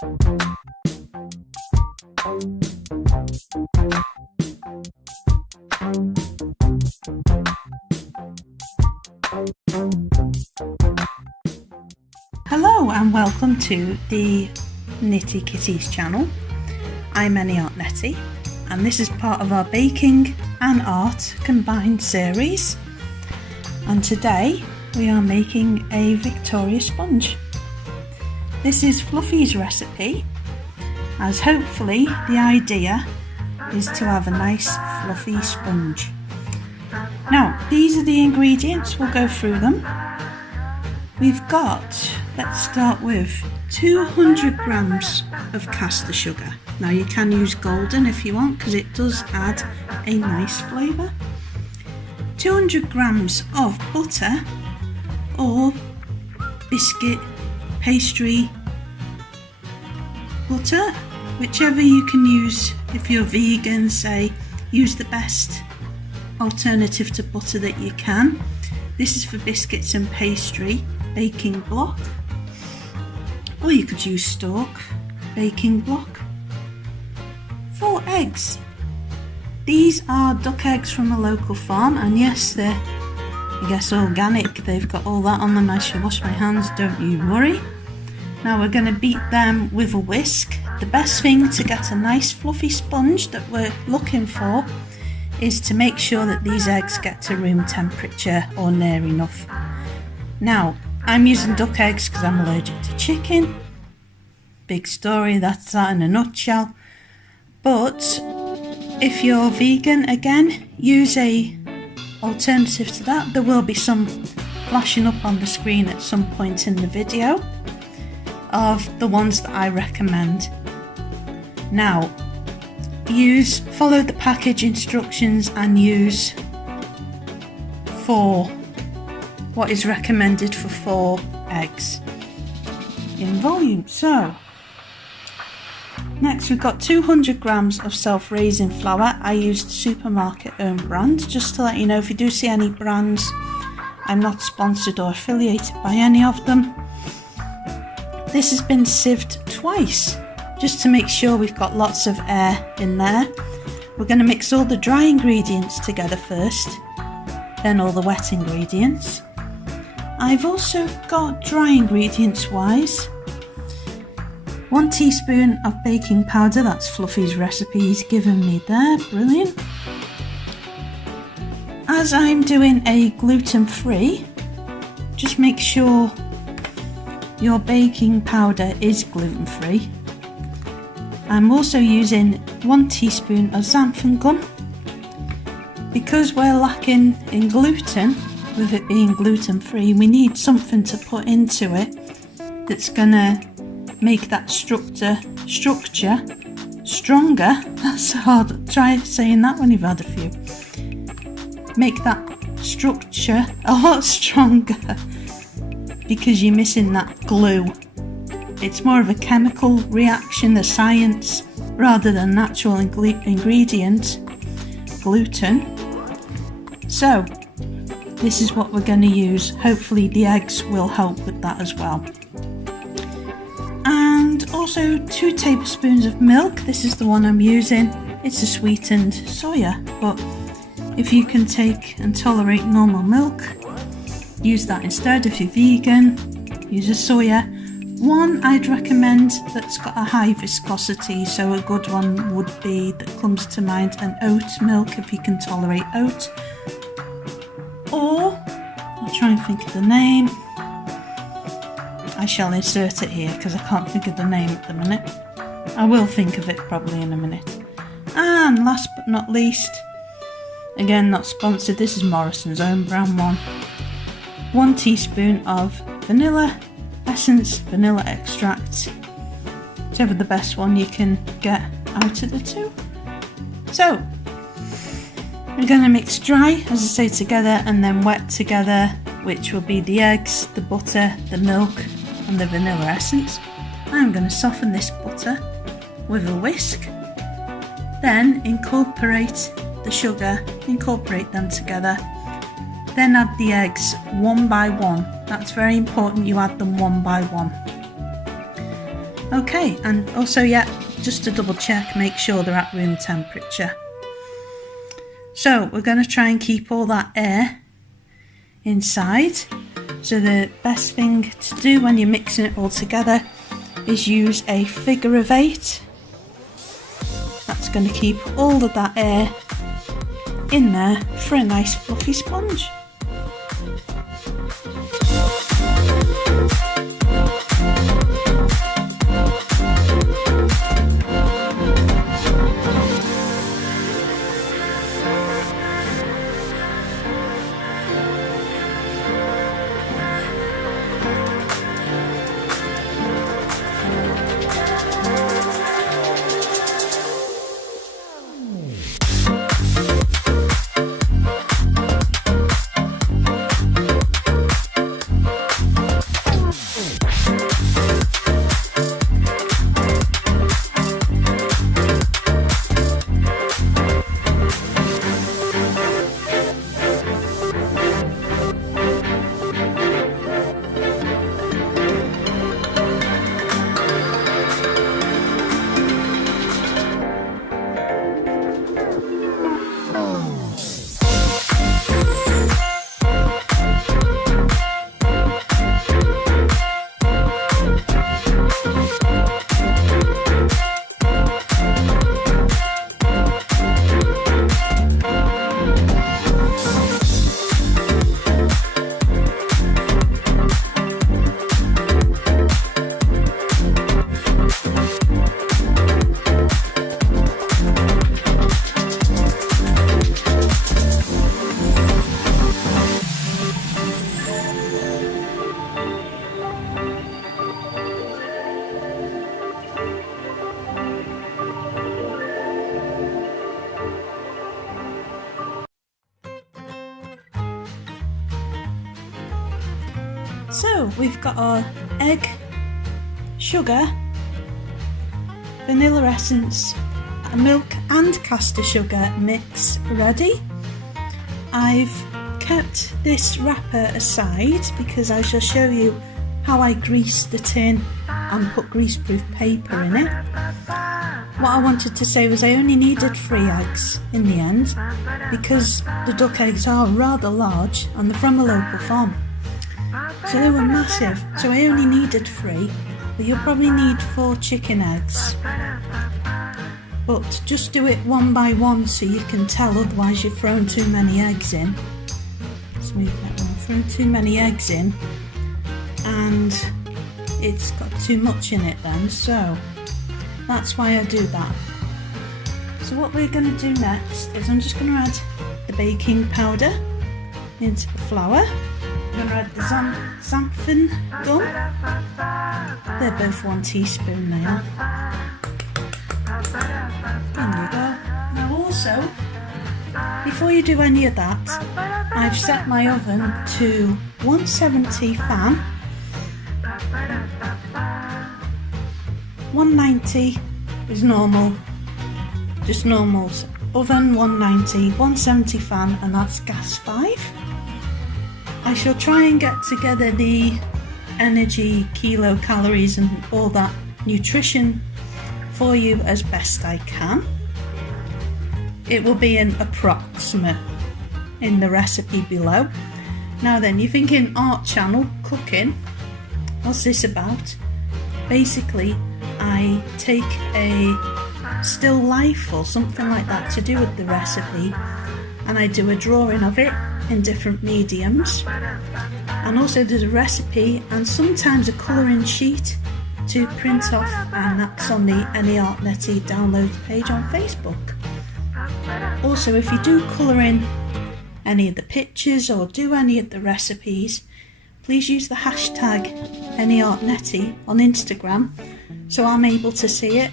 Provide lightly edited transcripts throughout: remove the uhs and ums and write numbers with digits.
Hello and welcome to the Nitty Kitties channel. I'm Netty and this is part of our baking and art combined series, and today we are making a Victoria sponge. This is Fluffy's recipe, as hopefully the idea is to have a nice fluffy sponge. Now these are the ingredients, we'll go through them. We've got, let's start with 200 grams of caster sugar. Now you can use golden if you want, because it does add a nice flavour. 200 grams of butter or biscuit pastry butter, whichever you can use. If you're vegan, say, use the best alternative to butter that you can. This is for biscuits and pastry. Baking block, or you could use stork baking block. 4 eggs. These are duck eggs from a local farm, and yes, they're, I guess, organic. They've got all that on them. I shall wash my hands, don't you worry. Now we're going to beat them with a whisk. The best thing to get a nice fluffy sponge that we're looking for is to make sure that these eggs get to room temperature or near enough. Now I'm using duck eggs because I'm allergic to chicken. Big story, that's that in a nutshell. But if you're vegan, again, use a alternative to that. There will be some flashing up on the screen at some point in the video of the ones that I recommend. Now, follow the package instructions and use what is recommended for 4 eggs in volume. So next we've got 200 grams of self-raising flour. I used supermarket own brand, just to let you know. If you do see any brands, I'm not sponsored or affiliated by any of them. This has been sieved twice just to make sure we've got lots of air in there. We're going to mix all the dry ingredients together first, then all the wet ingredients. I've also got dry ingredients wise 1 teaspoon of baking powder. That's Fluffy's recipe he's given me there, brilliant. As I'm doing a gluten free, just make sure your baking powder is gluten free. I'm also using 1 teaspoon of xanthan gum. Because we're lacking in gluten, with it being gluten free, we need something to put into it that's gonna make that structure stronger. That's hard, try saying that when you've had a few. Make that structure a lot stronger, because you're missing that glue. It's more of a chemical reaction, the science, rather than natural ingredient, gluten. So this is what we're going to use. Hopefully the eggs will help with that as well. And also 2 tablespoons of milk. This is the one I'm using. It's a sweetened soya, but if you can take and tolerate normal milk, use that instead. If you're vegan, use a soya. One I'd recommend that's got a high viscosity, so a good one would be, that comes to mind, an oat milk, if you can tolerate oat. Or, I'll try and think of the name. I shall insert it here because I can't think of the name at the minute. I will think of it probably in a minute. And last but not least, again not sponsored, this is Morrison's own brand one. 1 teaspoon of vanilla essence, vanilla extract, whichever the best one you can get out of the 2. So we're going to mix dry, as I say, together, and then wet together, which will be the eggs, the butter, the milk and the vanilla essence. I'm going to soften this butter with a whisk, then incorporate the sugar, incorporate them together, then add the eggs 1 by 1. That's very important, you add them 1 by 1. Okay, and also, yeah, just to double check, make sure they're at room temperature. So we're going to try and keep all that air inside. So the best thing to do when you're mixing it all together is use a figure of 8. That's going to keep all of that air in there for a nice fluffy sponge. So we've got our egg, sugar, vanilla essence, milk and caster sugar mix ready. I've kept this wrapper aside because I shall show you how I greased the tin and put greaseproof paper in it. What I wanted to say was I only needed 3 eggs in the end because the duck eggs are rather large and they're from a local farm. So they were massive, so I only needed 3, but you'll probably need 4 chicken eggs. But just do it one by one so you can tell, otherwise you've thrown too many eggs in. Let's move that one. I've thrown too many eggs in and it's got too much in it then, so that's why I do that. So what we're going to do next is I'm just going to add the baking powder into the flour. I'm going to add the xanthan gum. They're both 1 teaspoon now. There you go. Now also, before you do any of that, I've set my oven to 170 fan. 190 is normal, just normal. Oven 190, 170 fan, and that's gas 5. I shall try and get together the energy, kilocalories and all that nutrition for you as best I can. It will be an approximate in the recipe below. Now then, you're thinking art channel, cooking, what's this about? Basically, I take a still life or something like that to do with the recipe and I do a drawing of it in different mediums, and also there's a recipe and sometimes a colouring sheet to print off, and that's on the Any Art Netty downloads page on Facebook. Also, if you do colour in any of the pictures or do any of the recipes, please use the hashtag AnyArtNetty on Instagram so I'm able to see it.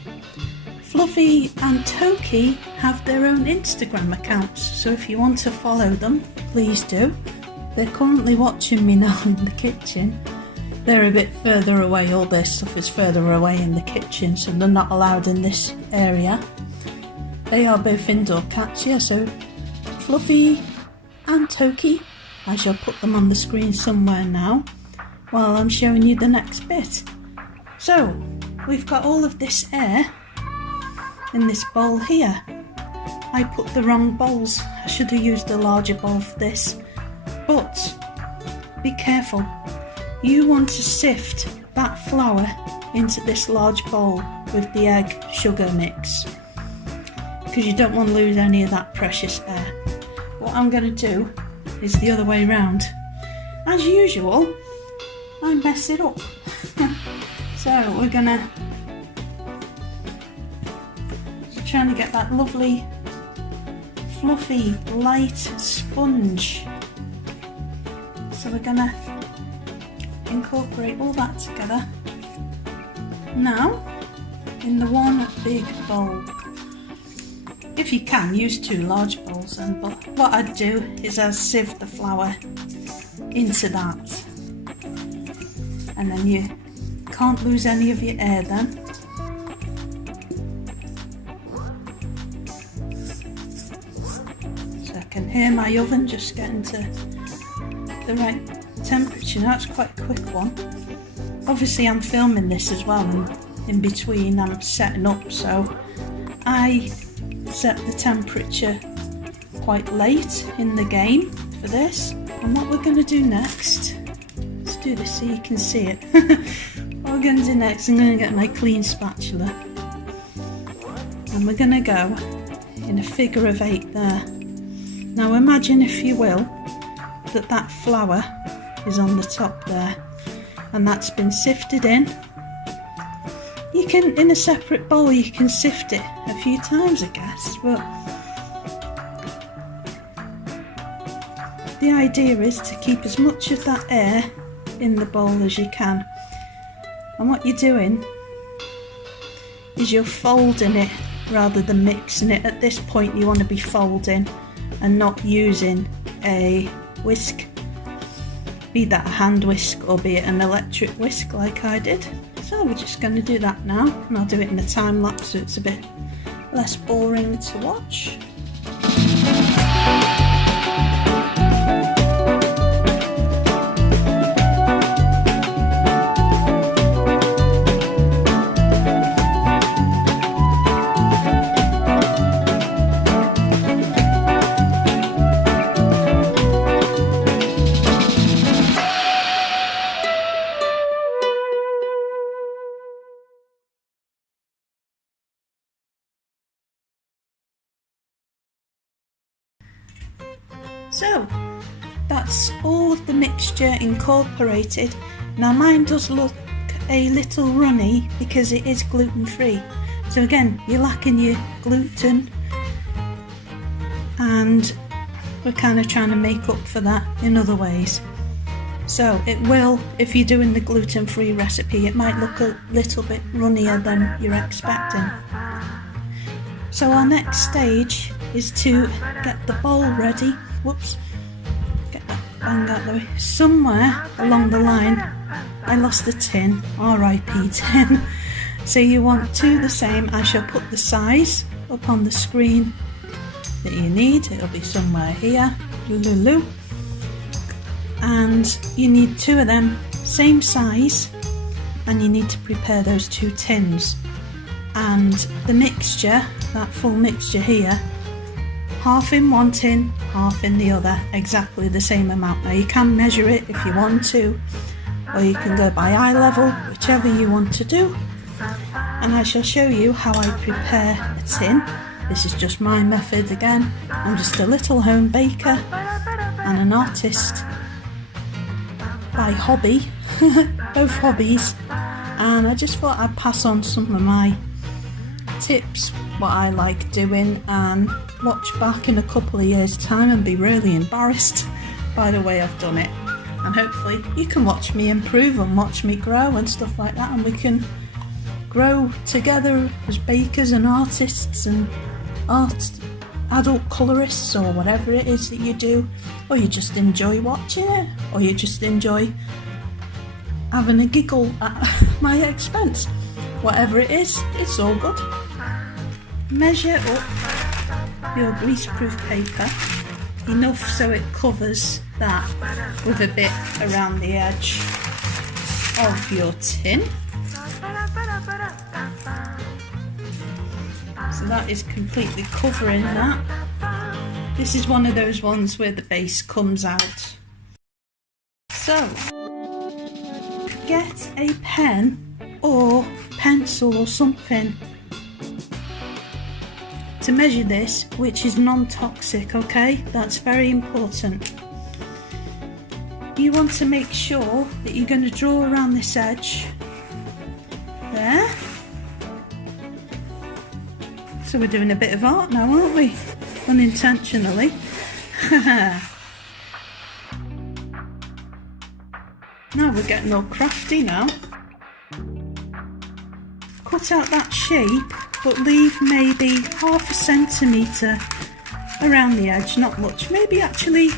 Fluffy and Toki have their own Instagram accounts, so if you want to follow them, please do. They're currently watching me now in the kitchen. They're a bit further away, all their stuff is further away in the kitchen, so they're not allowed in this area. They are both indoor cats, yeah, so Fluffy and Toki, I shall put them on the screen somewhere now while I'm showing you the next bit. So, we've got all of this air in this bowl here. I put the wrong bowls. I should have used a larger bowl for this. But be careful. You want to sift that flour into this large bowl with the egg sugar mix, because you don't want to lose any of that precious air. What I'm going to do is the other way around. As usual, I mess it up. So we're gonna trying to get that lovely fluffy light sponge. So we're gonna incorporate all that together now in the one big bowl. If you can, use 2 large bowls then, but what I'd do is I'd sieve the flour into that, and then you can't lose any of your air then. So I can hear my oven just getting to the right temperature now. It's quite a quick one. Obviously I'm filming this as well, and in between I'm setting up, so I set the temperature quite late in the game for this. And what we're going to do next, let's do this so you can see it. What we're going to do next, I'm going to get my clean spatula and we're going to go in a figure of 8 there. Now imagine, if you will, that that flour is on the top there and that's been sifted in. You can, in a separate bowl, you can sift it a few times I guess, but the idea is to keep as much of that air in the bowl as you can. And what you're doing is you're folding it rather than mixing it. At this point you want to be folding and not using a whisk, be that a hand whisk or be it an electric whisk like I did. So we're just going to do that now, and I'll do it in a time lapse so it's a bit less boring to watch. So that's all of the mixture incorporated. Now mine does look a little runny because it is gluten free. So again, you're lacking your gluten, and we're kind of trying to make up for that in other ways. So it will, if you're doing the gluten free recipe, it might look a little bit runnier than you're expecting. So our next stage is to get the bowl ready. Whoops, get that bang out of the way. Somewhere along the line I lost the tin, RIP tin. So you want 2 the same. I shall put the size up on the screen that you need. It'll be somewhere here, lulu. And you need 2 of them, same size, and you need to prepare those 2 tins. And the mixture, that full mixture here, half in one tin, half in the other, exactly the same amount. Now you can measure it if you want to, or you can go by eye level, whichever you want to do. And I shall show you how I prepare a tin. This is just my method again. I'm just a little home baker and an artist by hobby, both hobbies, and I just thought I'd pass on some of my tips, what I like doing, and watch back in a couple of years time and be really embarrassed by the way I've done it. And hopefully you can watch me improve and watch me grow and stuff like that, and we can grow together as bakers and artists and adult colourists, or whatever it is that you do, or you just enjoy watching it, or you just enjoy having a giggle at my expense. Whatever it is, it's all good. Measure up your greaseproof paper enough so it covers that with a bit around the edge of your tin. So that is completely covering that. This is one of those ones where the base comes out. So, get a pen or pencil or something to measure this, which is non-toxic, okay? That's very important. You want to make sure that you're going to draw around this edge there. So we're doing a bit of art now, aren't we? Unintentionally. Now we're getting all crafty now. Cut out that shape, but leave maybe 1/2 centimetre around the edge, not much. Maybe actually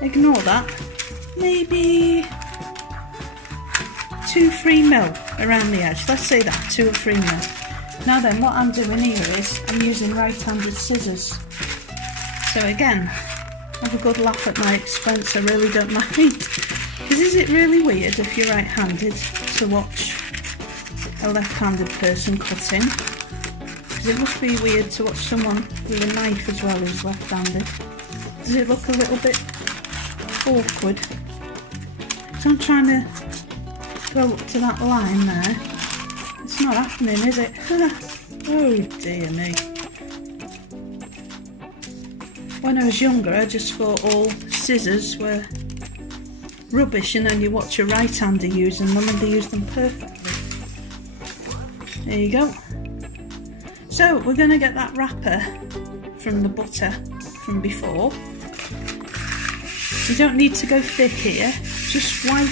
ignore that. Maybe 2-3 mil around the edge. Let's say that, 2 or 3 mil. Now then, what I'm doing here is I'm using right-handed scissors. So again, have a good laugh at my expense, I really don't mind. Because is it really weird if you're right-handed to watch a left-handed person cutting? Because it must be weird to watch someone with a knife as well who's left-handed. Does it look a little bit awkward? So I'm trying to go up to that line there. It's not happening, is it? Oh dear me. When I was younger, I just thought all scissors were rubbish, and then you watch a right-hander using them and they use them perfectly. There you go. So we're going to get that wrapper from the butter from before. You don't need to go thick here, just wipe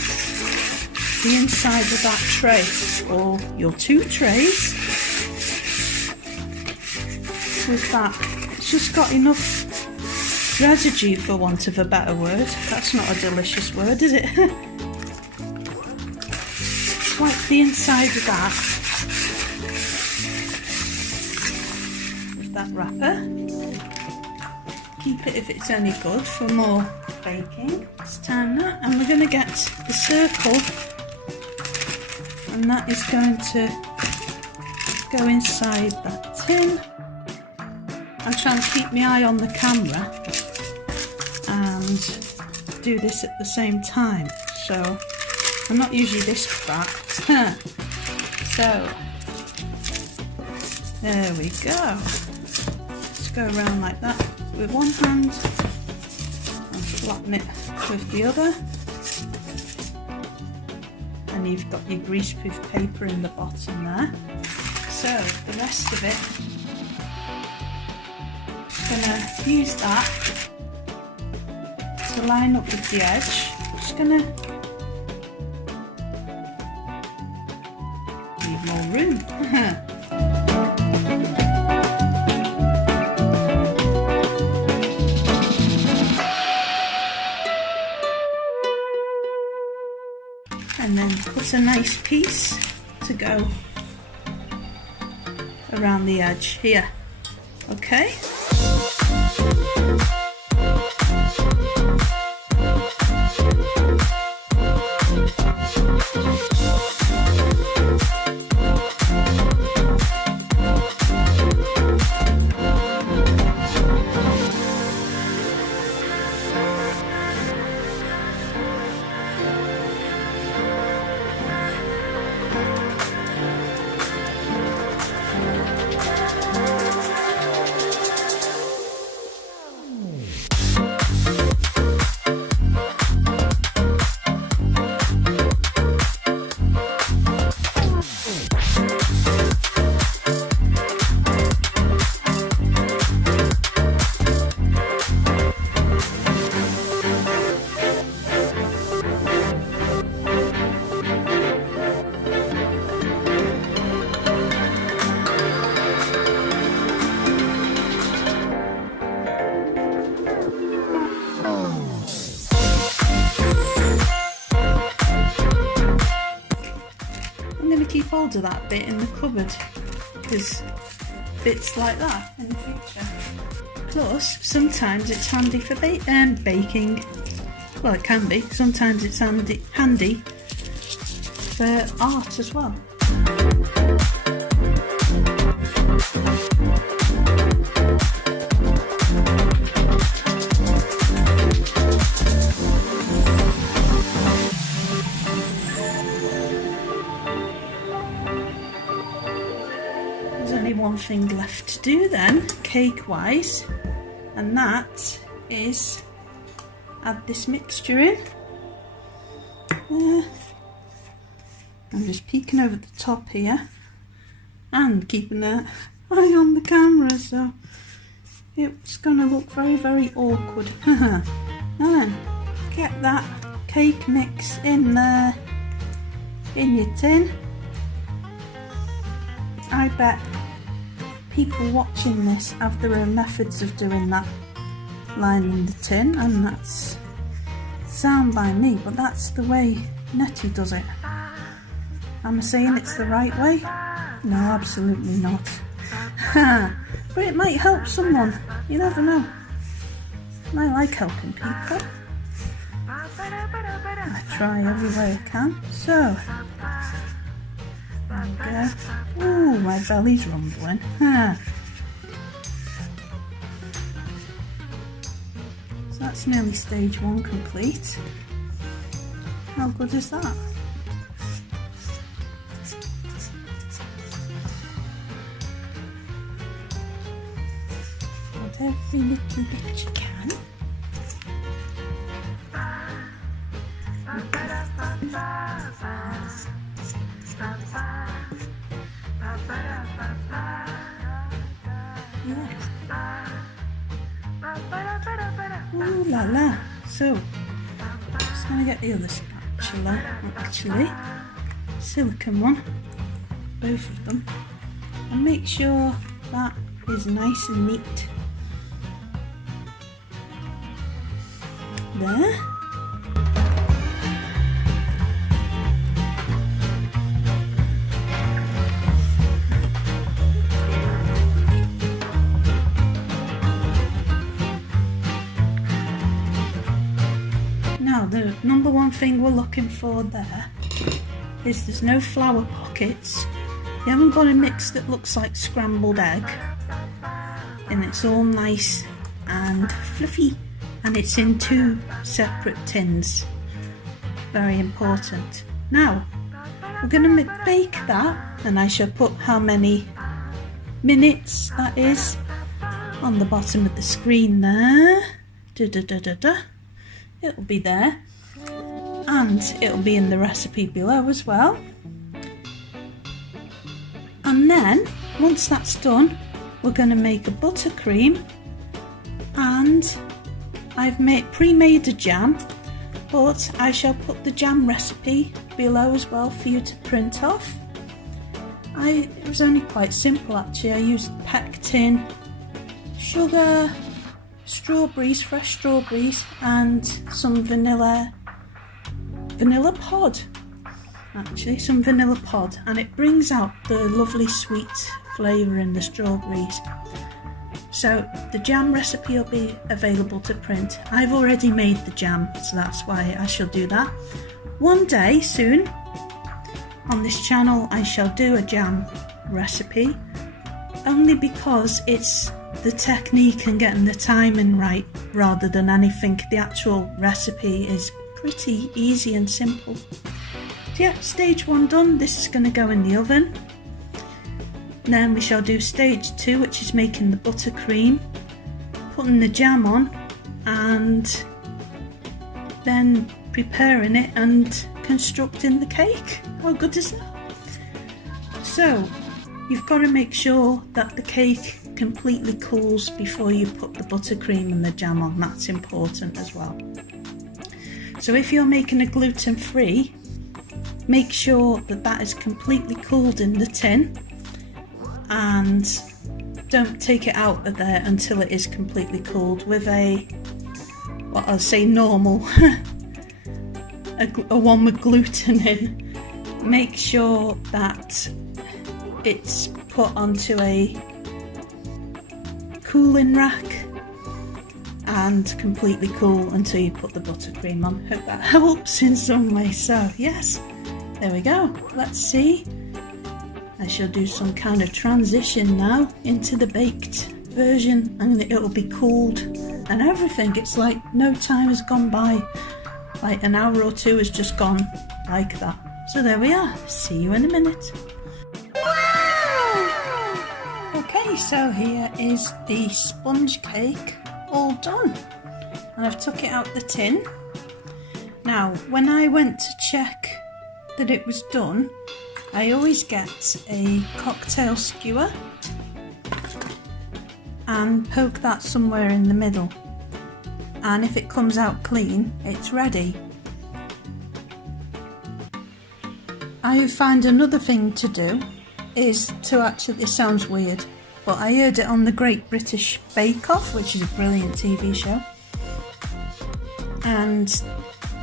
the inside of that tray, or your 2 trays, with that. It's just got enough residue, for want of a better word. That's not a delicious word, is it? Wipe the inside of that with that wrapper. Keep it if it's any good for more baking. Let's time that, and we're going to get the circle, and that is going to go inside that tin. I'm trying to keep my eye on the camera and do this at the same time, so I'm not usually this cracked. So there we go. Just go around like that with one hand and flatten it with the other, and you've got your greaseproof paper in the bottom there. So the rest of it, I'm going to use that to line up with the edge. Just going to leave more room. And then cut a nice piece to go around the edge here. Okay. Keep hold of that bit in the cupboard, because bits like that in the future. Plus, sometimes it's handy for baking. Well, it can be. Sometimes it's handy for art as well. One thing left to do then, cake wise, and that is add this mixture in. I'm just peeking over the top here and keeping an eye on the camera, so it's going to look very, very awkward. Now then, get that cake mix in there in your tin. I bet people watching this have their own methods of doing that, lining the tin, and that's sound by me, but that's the way Netty does it. Am I saying it's the right way? No, absolutely not. But it might help someone, you never know. I like helping people. I try every way I can. So, there we go. Ooh, my belly's rumbling. So that's nearly stage 1 complete. How good is that? Add every little bit you can. Ooh la la. So, just going to get the other spatula, actually, silicone one, both of them, and make sure that is nice and neat. There. Now the number one thing we're looking for there is there's no flower pockets. You haven't got a mix that looks like scrambled egg, and it's all nice and fluffy, and it's in 2 separate tins. Very important. Now we're going to bake that, and I shall put how many minutes that is on the bottom of the screen there. It'll be there, and it'll be in the recipe below as well. And then once that's done, we're going to make a buttercream, and I've pre-made a jam, but I shall put the jam recipe below as well for you to print off. It was only quite simple actually. I used pectin, sugar, strawberries, fresh strawberries, and some vanilla pod, actually some vanilla pod, and it brings out the lovely sweet flavour in the strawberries. So the jam recipe will be available to print. I've already made the jam, so that's why I shall do that. One day soon on this channel I shall do a jam recipe, only because it's the technique and getting the timing right rather than anything. The actual recipe is pretty easy and simple. So yeah, stage 1 done. This is going to go in the oven. Then we shall do stage 2, which is making the buttercream, putting the jam on, and then preparing it and constructing the cake. How good is that? So you've got to make sure that the cake completely cools before you put the buttercream and the jam on. That's important as well. So if you're making a gluten-free, make sure that that is completely cooled in the tin, and don't take it out of there until it is completely cooled with what I'll say normal a one with gluten in. Make sure that it's put onto a cooling rack and completely cool until you put the buttercream on. Hope that helps in some way. So yes, there we go. Let's see I shall do some kind of transition now into the baked version, and it'll be cooled and everything. It's like no time has gone by, like an hour or two has just gone like that. So there we are, see you in a minute. Okay, so here is the sponge cake all done, and I've took it out the tin. Now when I went to check that it was done, I always get a cocktail skewer and poke that somewhere in the middle, and if it comes out clean, it's ready. I find another thing to do is to actually, this sounds weird, but I heard it on the Great British Bake Off, which is a brilliant TV show, and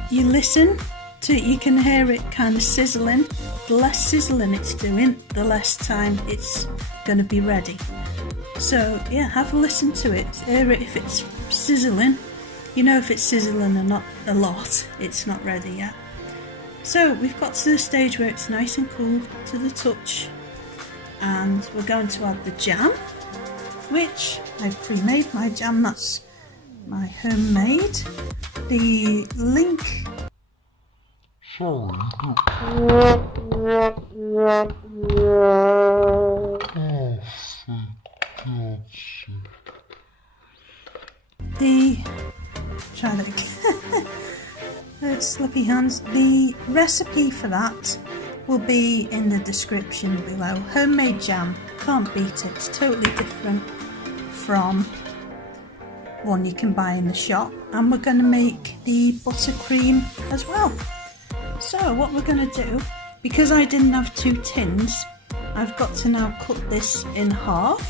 you listen to it, you can hear it kind of sizzling. The less sizzling it's doing, the less time it's going to be ready. So yeah, have a listen to it, hear it if it's sizzling. You know if it's sizzling or not a lot, it's not ready yet. So we've got to the stage where it's nice and cool to the touch, and we're going to add the jam, which I've pre-made my jam, that's my homemade. The link... Try that again. Slippy hands. The recipe for that will be in the description below. Homemade jam, can't beat it. It's totally different from one you can buy in the shop. And we're going to make the buttercream as well. So what we're going to do, because I didn't have 2 tins, I've got to now cut this in half.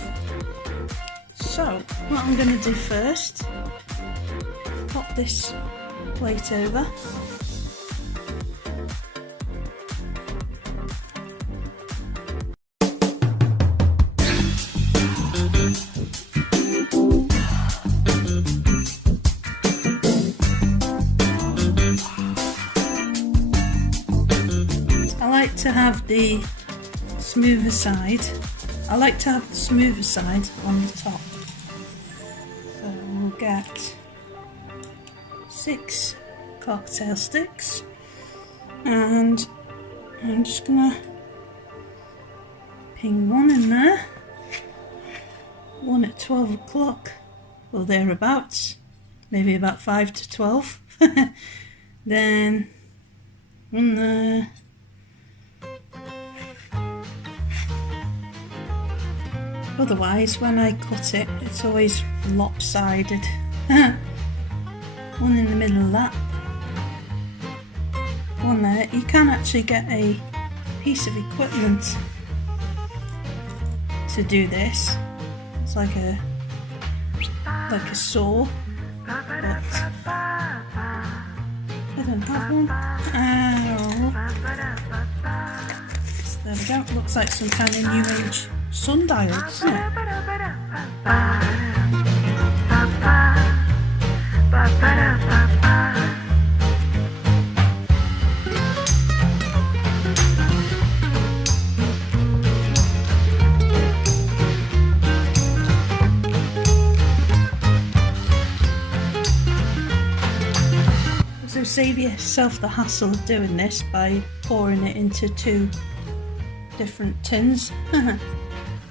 So what I'm going to do first, pop this plate over. I like to have the smoother side. I like to have the smoother side on the top. So we'll get 6 cocktail sticks, and I'm just gonna ping one in there, one at 12 o'clock or thereabouts, maybe about 5 to 12. Then one there. Otherwise, when I cut it, it's always lopsided. One in the middle of that. One there. You can actually get a piece of equipment to do this. It's like a saw, but I don't have one. So there we go. Looks like some kind of new age sundial, doesn't it? So save yourself the hassle of doing this by pouring it into 2 different tins.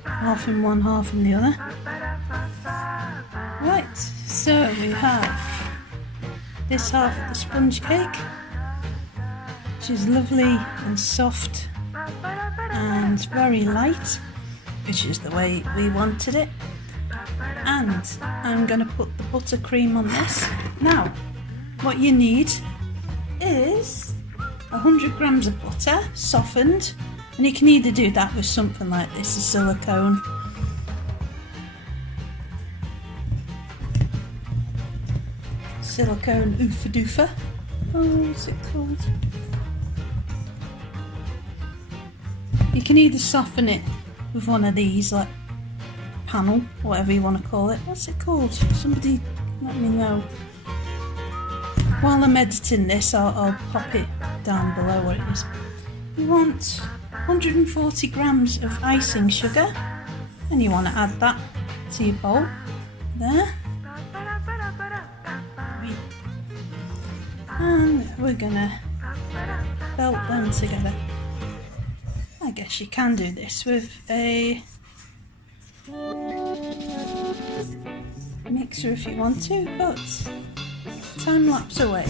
Half in one, half in the other. Right, so we have this half of the sponge cake, which is lovely and soft and very light, which is the way we wanted it. And I'm going to put the buttercream on this. Now, what you need is 100 grams of butter, softened. And you can either do that with something like this, a silicone. Silicone oofa doofa. Oh, what's it called? You can either soften it with one of these, like panel, whatever you want to call it. What's it called? Somebody let me know. While I'm editing this, I'll pop it down below what it is. You want 140 grams of icing sugar, and you want to add that to your bowl there. And we're gonna belt them together. I guess you can do this with a mixer if you want to, but time lapse away.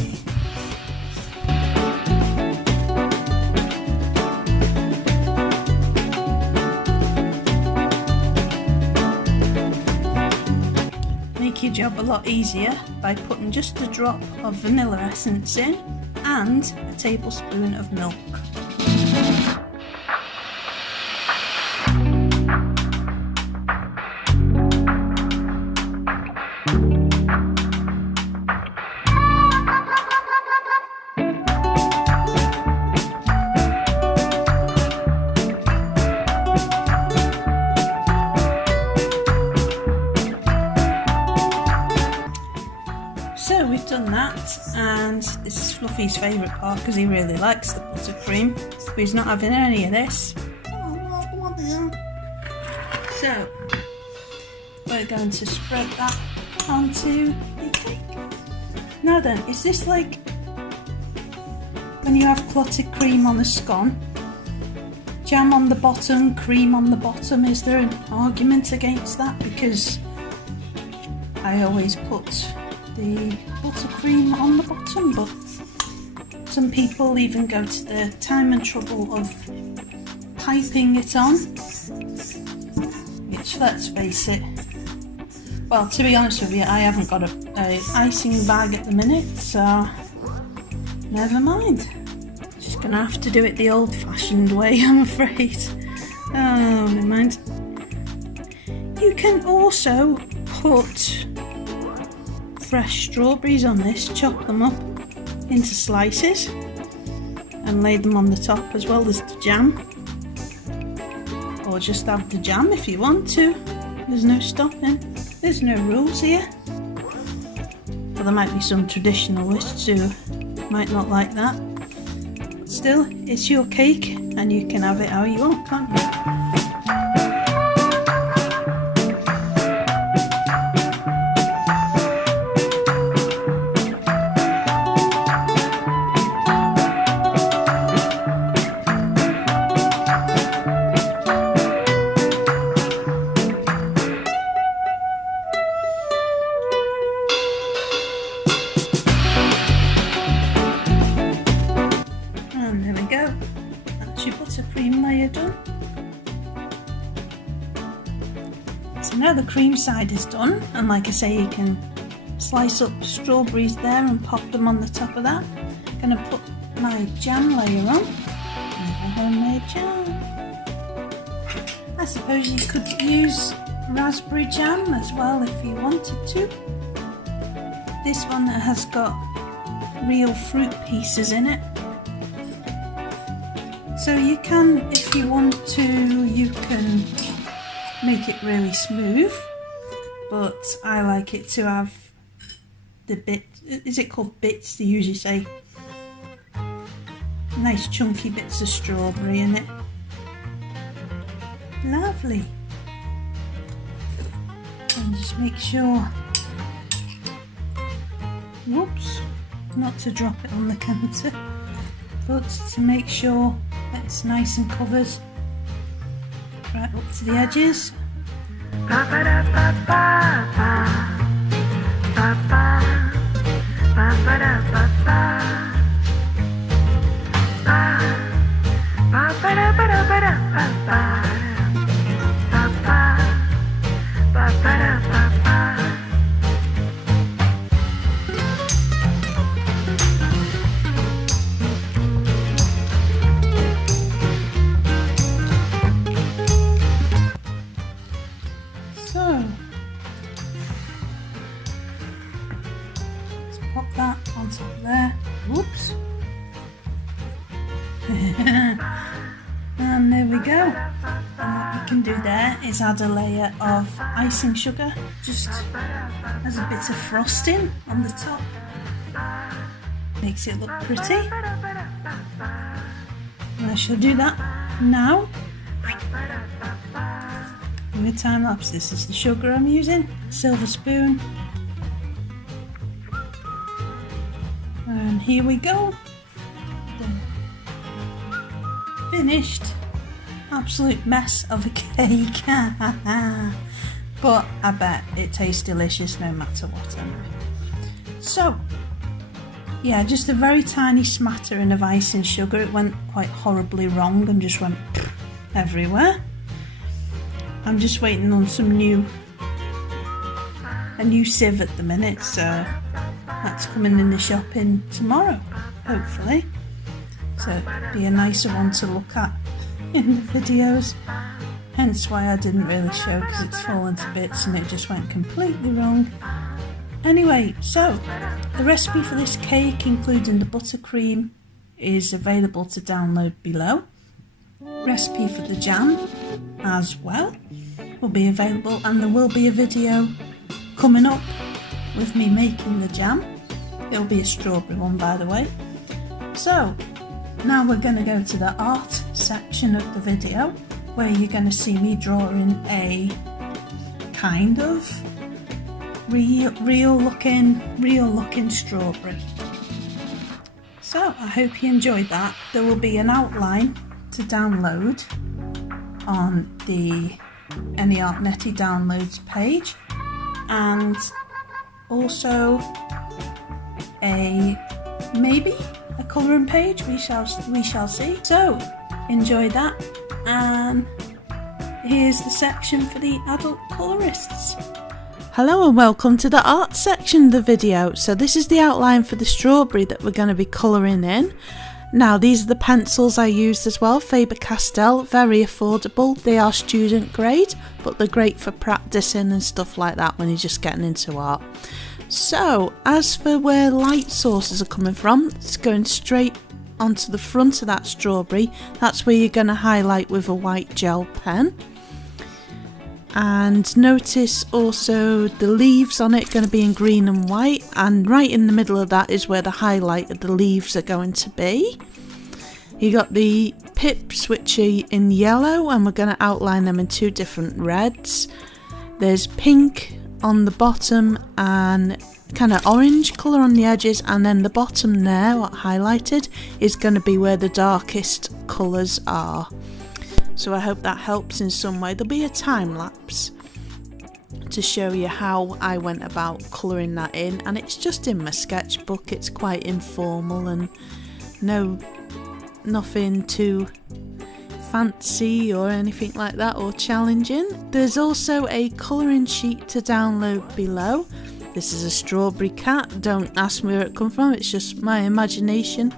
Make your job a lot easier by putting just a drop of vanilla essence in and a tablespoon of milk. So we've done that, and this is Fluffy's favourite part because he really likes the buttercream, but he's not having any of this. So we're going to spread that onto the cake. Now then, is this like when you have clotted cream on a scone? Jam on the bottom, cream on the bottom. Is there an argument against that? Because I always put the buttercream on the bottom, but some people even go to the time and trouble of piping it on, which, let's face it, well, to be honest with you, I haven't got a icing bag at the minute, so never mind. Just gonna have to do it the old-fashioned way, I'm afraid. Oh, never mind. You can also put fresh strawberries on this, chop them up into slices and lay them on the top as well as the jam, or just have the jam if you want to. There's no stopping, there's no rules here. But there might be some traditionalists who might not like that, but still, it's your cake and you can have it how you want, can't you? That's your buttercream layer done. So now the cream side is done, and like I say, you can slice up strawberries there and pop them on the top of that. I'm going to put my jam layer on. My homemade jam. I suppose you could use raspberry jam as well if you wanted to. This one has got real fruit pieces in it. So you can, if you want to, you can make it really smooth, but I like it to have the bit, is it called bits they usually say? Nice chunky bits of strawberry in it. Lovely. And just make sure, whoops, not to drop it on the counter, but to make sure that it's nice and covered right up to the edges. Pop that on top there. Whoops. And there we go. And what you can do there is add a layer of icing sugar, just as a bit of frosting on the top. Makes it look pretty. And I shall do that Now, doing a time lapse. This is the sugar I'm using, silver spoon. And here we go. Finished. Absolute mess of a cake. But I bet it tastes delicious no matter what anyway. So, yeah, just a very tiny smattering of icing sugar. It went quite horribly wrong and just went everywhere. I'm just waiting on a new sieve at the minute, so that's coming in the shop in tomorrow, hopefully. So it'll be a nicer one to look at in the videos. Hence why I didn't really show, because it's fallen to bits and it just went completely wrong. Anyway, so the recipe for this cake, including the buttercream, is available to download below. Recipe for the jam as well will be available, and there will be a video coming up with me making the jam. It'll be a strawberry one, by the way. So now we're going to go to the art section of the video, where you're going to see me drawing a kind of real looking strawberry. So I hope you enjoyed that. There will be an outline to download on the Any Art Netty downloads page, and also maybe a colouring page. We shall see. So enjoy that, and here's the section for the adult colourists. Hello and welcome to the art section of the video. So this is the outline for the strawberry that we're going to be colouring in. Now these are the pencils I used as well, Faber-Castell, very affordable. They are student grade, but they're great for practicing and stuff like that when you're just getting into art. So as for where light sources are coming from, it's going straight onto the front of that strawberry. That's where you're going to highlight with a white gel pen. And notice also the leaves on it going to be in green and white, and right in the middle of that is where the highlight of the leaves are going to be. You got the pips, which are in yellow, and we're going to outline them in two different reds. There's pink on the bottom and kind of orange colour on the edges, and then the bottom there, what highlighted, is going to be where the darkest colours are. So I hope that helps in some way. There'll be a time lapse to show you how I went about colouring that in, and it's just in my sketchbook. It's quite informal and nothing too fancy or anything like that or challenging. There's also a colouring sheet to download below. This is a strawberry cat. Don't ask me where it comes from, it's just my imagination.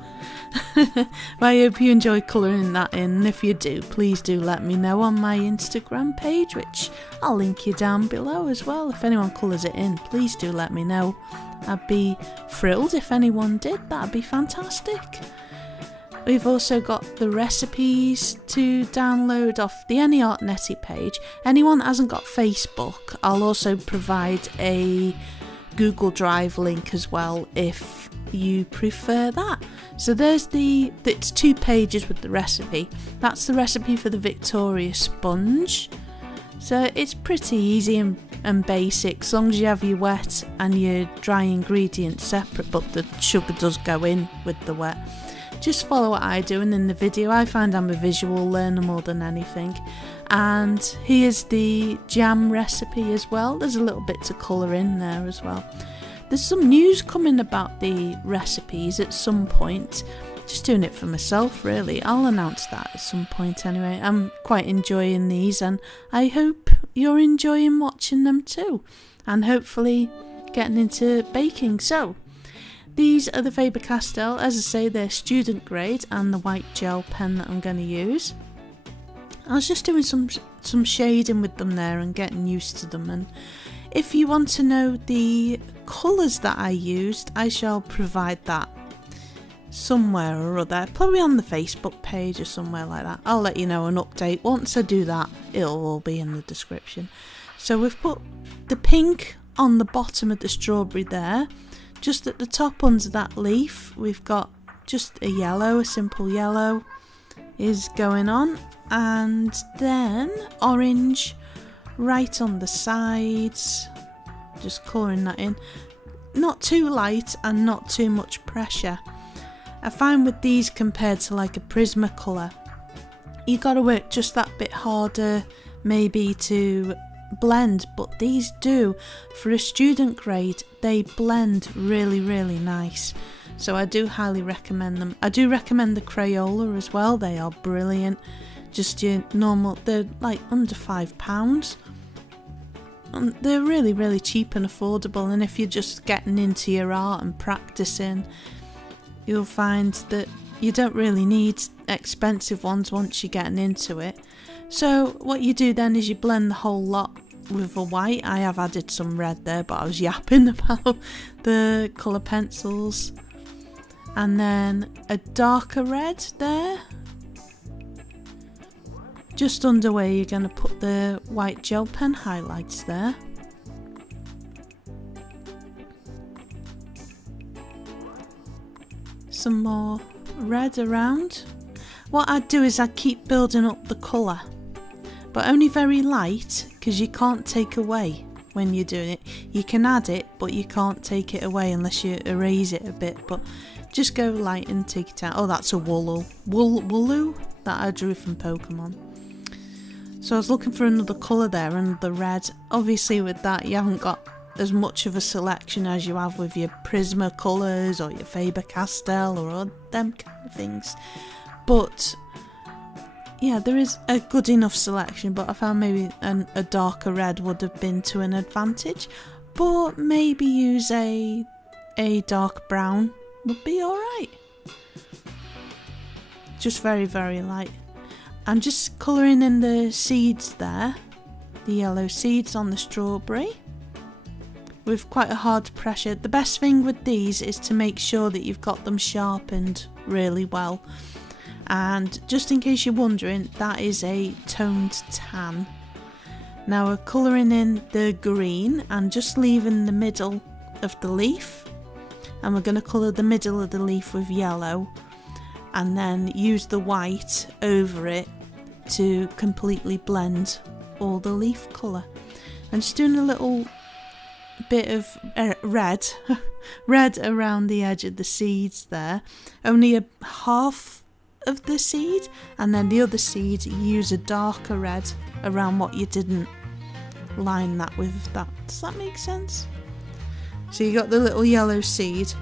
Well, I hope you enjoy colouring that in, and if you do, please do let me know on my Instagram page, which I'll link you down below as well. If anyone colours it in, please do let me know. I'd be thrilled if anyone did, that'd be fantastic. We've also got the recipes to download off the Any Art Netty page. Anyone that hasn't got Facebook, I'll also provide a Google Drive link as well if you prefer that. So it's 2 pages with the recipe. That's the recipe for the Victoria sponge. So it's pretty easy and basic, as long as you have your wet and your dry ingredients separate, but the sugar does go in with the wet. Just follow what I do, and in the video I find I'm a visual learner more than anything. And here's the jam recipe as well. There's a little bit to colour in there as well. There's some news coming about the recipes at some point. Just doing it for myself really. I'll announce that at some point anyway. I'm quite enjoying these, and I hope you're enjoying watching them too, and hopefully getting into baking. So these are the Faber-Castell. As I say, they're student grade, and the white gel pen that I'm going to use. I was just doing some shading with them there and getting used to them. And if you want to know the colours that I used, I shall provide that somewhere or other, probably on the Facebook page or somewhere like that. I'll let you know an update. Once I do that, it'll all be in the description. So we've put the pink on the bottom of the strawberry there. Just at the top under that leaf, we've got just a yellow, a simple yellow. is going on, and then orange right on the sides, just colouring that in. Not too light and not too much pressure. I find with these compared to like a Prismacolor, you got to work just that bit harder maybe to blend, but these do, for a student grade, they blend really nice. So I do highly recommend them. I do recommend the Crayola as well, they are brilliant. Just your normal, they're like under £5. And they're really cheap and affordable, and if you're just getting into your art and practicing, you'll find that you don't really need expensive ones once you're getting into it. So what you do then is you blend the whole lot with a white. I have added some red there, but I was yapping about the colour pencils. And then a darker red there, just under where you're going to put the white gel pen highlights there. Some more red around. What I'd do is I'd keep building up the colour, but only very light, because you can't take away when you're doing it. You can add it, but you can't take it away unless you erase it a bit, but just go light and take it out. Oh, that's a Wooloo that I drew from Pokemon. So I was looking for another colour there, another red. Obviously with that you haven't got as much of a selection as you have with your Prismacolors or your Faber-Castell or all them kind of things. But yeah, there is a good enough selection, but I found maybe a darker red would have been to an advantage. But maybe use a dark brown would be alright. Just very light. I'm just colouring in the seeds there, the yellow seeds on the strawberry, with quite a hard pressure. The best thing with these is to make sure that you've got them sharpened really well. And just in case you're wondering, that is a toned tan. Now we're colouring in the green and just leaving the middle of the leaf, and we're going to colour the middle of the leaf with yellow, and then use the white over it to completely blend all the leaf colour. I'm just doing a little bit of red around the edge of the seeds there, only a half of the seed, and then the other seed you use a darker red around what you didn't line that with. That, does that make sense? So you got the little yellow seed,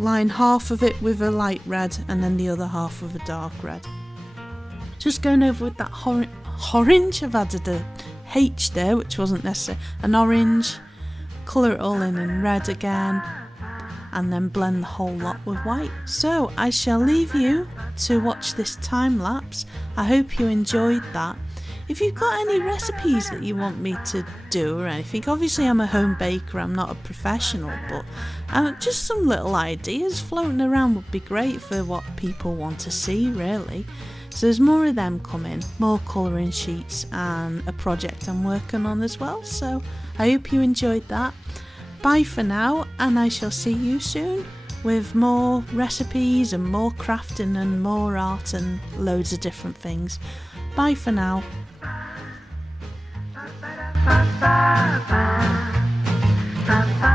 line half of it with a light red and then the other half with a dark red. Just going over with that orange, I've added a H there which wasn't necessary, an orange, colour it all in red again, and then blend the whole lot with white. So I shall leave you to watch this time lapse. I hope you enjoyed that. If you've got any recipes that you want me to do or anything, obviously I'm a home baker, I'm not a professional, but just some little ideas floating around would be great for what people want to see, really. So there's more of them coming, more colouring sheets, and a project I'm working on as well. So I hope you enjoyed that. Bye for now, and I shall see you soon with more recipes and more crafting and more art and loads of different things. Bye for now. Ba ba ba ba ba ba.